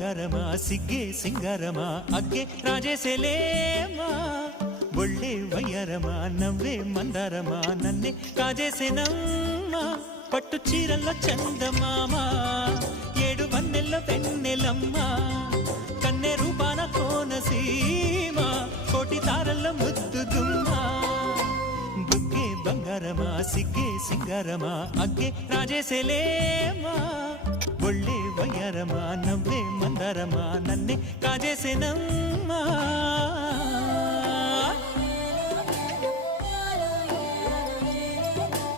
ಬಂಗಾರಮ ಸಿಗ್ಗೆ ಸಿಂಗಾರಮ ಅಗ್ಗೆ ರಾಜೇಸೆಲೇಮಾ ಒಳ್ಳೆ ವಯ್ಯಾರಮ ನವ್ವే మందారమ నన్నే కాజేసేనమ్మా పట్టు చీరల్లో చందమామ ఏడు వన్నెల్లో వెన్నెలమ్మ కన్నె రూపాన కోనసీమ కోటి తారల్లో ముద్దుగుమ్మ బుగ్గే ಬಂಗಾರಮ సిగ్గే సింగారమ అగ్గే రాజేసెలేమా ఒళ్ళే వయ్యారమ నవ్వే మందారమ నన్నే కాజేసేనమ్మా